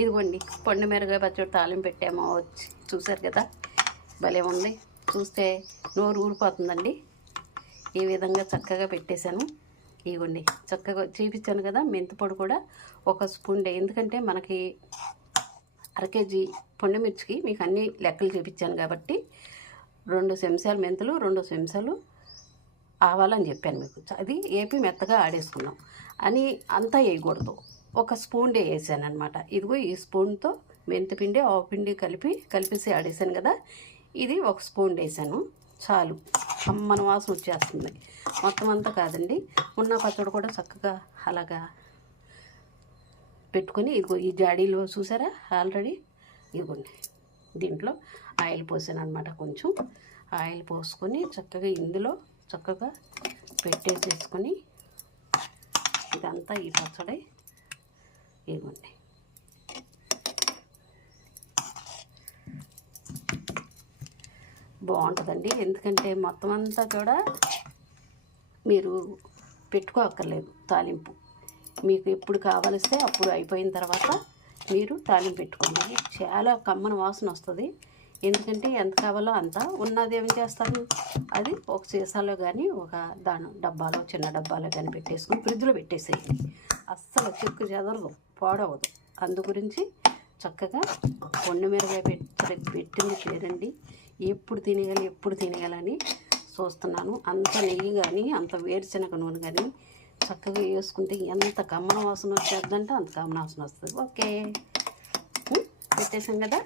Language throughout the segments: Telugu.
ఇదిగోండి పొండు మిరగాయ పచ్చడి తాలింపు పెట్టామో చూసారు కదా, భలే ఉంది. చూస్తే నోరు ఊరిపోతుందండి. ఈ విధంగా చక్కగా పెట్టేశాను. ఇదిగోండి చక్కగా చూపించాను కదా. మెంతిపొడి కూడా 1 స్పూన్, ఎందుకంటే మనకి 1/2 కేజీ పొండు మిర్చికి మీకు అన్ని లెక్కలు చూపించాను కాబట్టి 2 చెంచాలు మెంతులు, 2 చెంచాలు ఆవాలని చెప్పాను మీకు. అది ఏపీ మెత్తగా ఆడేసుకున్నాం అని అంతా వేయకూడదు. 1 స్పూన్ వేసాను అనమాట. ఇదిగో ఈ స్పూన్తో మెంతిపిండి ఆవుపిండి కలిపేసి ఆడేసాను కదా. ఇది 1 స్పూన్ వేసాను చాలు. కమ్మన వాసన వచ్చేస్తుంది. మొత్తం అంతా కాదండి, ఉన్న పచ్చడి కూడా చక్కగా అలాగా పెట్టుకొని ఇదిగో ఈ జాడీలో చూసారా ఆల్రెడీ. ఇదిగోండి దీంట్లో ఆయిల్ పోసాను అనమాట. కొంచెం ఆయిల్ పోసుకొని చక్కగా ఇందులో చక్కగా పెట్టేసేసుకొని ఇదంతా ఈ పచ్చడి ఇవ్వండి. బాగుంటుందండి. ఎందుకంటే మొత్తం అంతా కూడా మీరు పెట్టుకోక్కర్లేదు తాలింపు. మీకు ఎప్పుడు కావలిస్తే అప్పుడు అయిపోయిన తర్వాత మీరు తాలింపు పెట్టుకోండి. చాలా కమ్మన వాసన వస్తుంది. ఎందుకంటే ఎంత కావాలో అంత ఉన్నది ఏం చేస్తాను, అది ఒక సీసాలో కానీ ఒక డబ్బాలో చిన్న డబ్బాలో కానీ పెట్టేసుకుని ఫ్రిడ్జ్లో పెట్టేసేయండి. అస్సలు చెక్కు చెదరదు, పాడవదు. అందు గురించి చక్కగా పొండు మిరగాయ పెట్టింది పేరండి. ఎప్పుడు తినేయాలని చూస్తున్నాను. అంత నెయ్యి కానీ అంత వేరుశనగ నూనె కానీ చక్కగా వేసుకుంటే ఎంత కమ్మన వాసన వచ్చేద్దంటే అంత కమ్మన వాసన వస్తుంది. ఓకే, పెట్టేసాం కదా,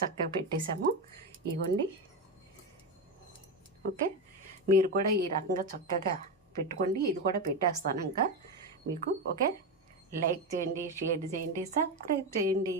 చక్కగా పెట్టేసాము. ఇవ్వండి. ఓకే, మీరు కూడా ఈ రకంగా చక్కగా పెట్టుకోండి. ఇది కూడా పెట్టేస్తాను ఇంకా మీకు. ఓకే, లైక్ చేయండి, షేర్ చేయండి, సబ్స్క్రైబ్ చేయండి.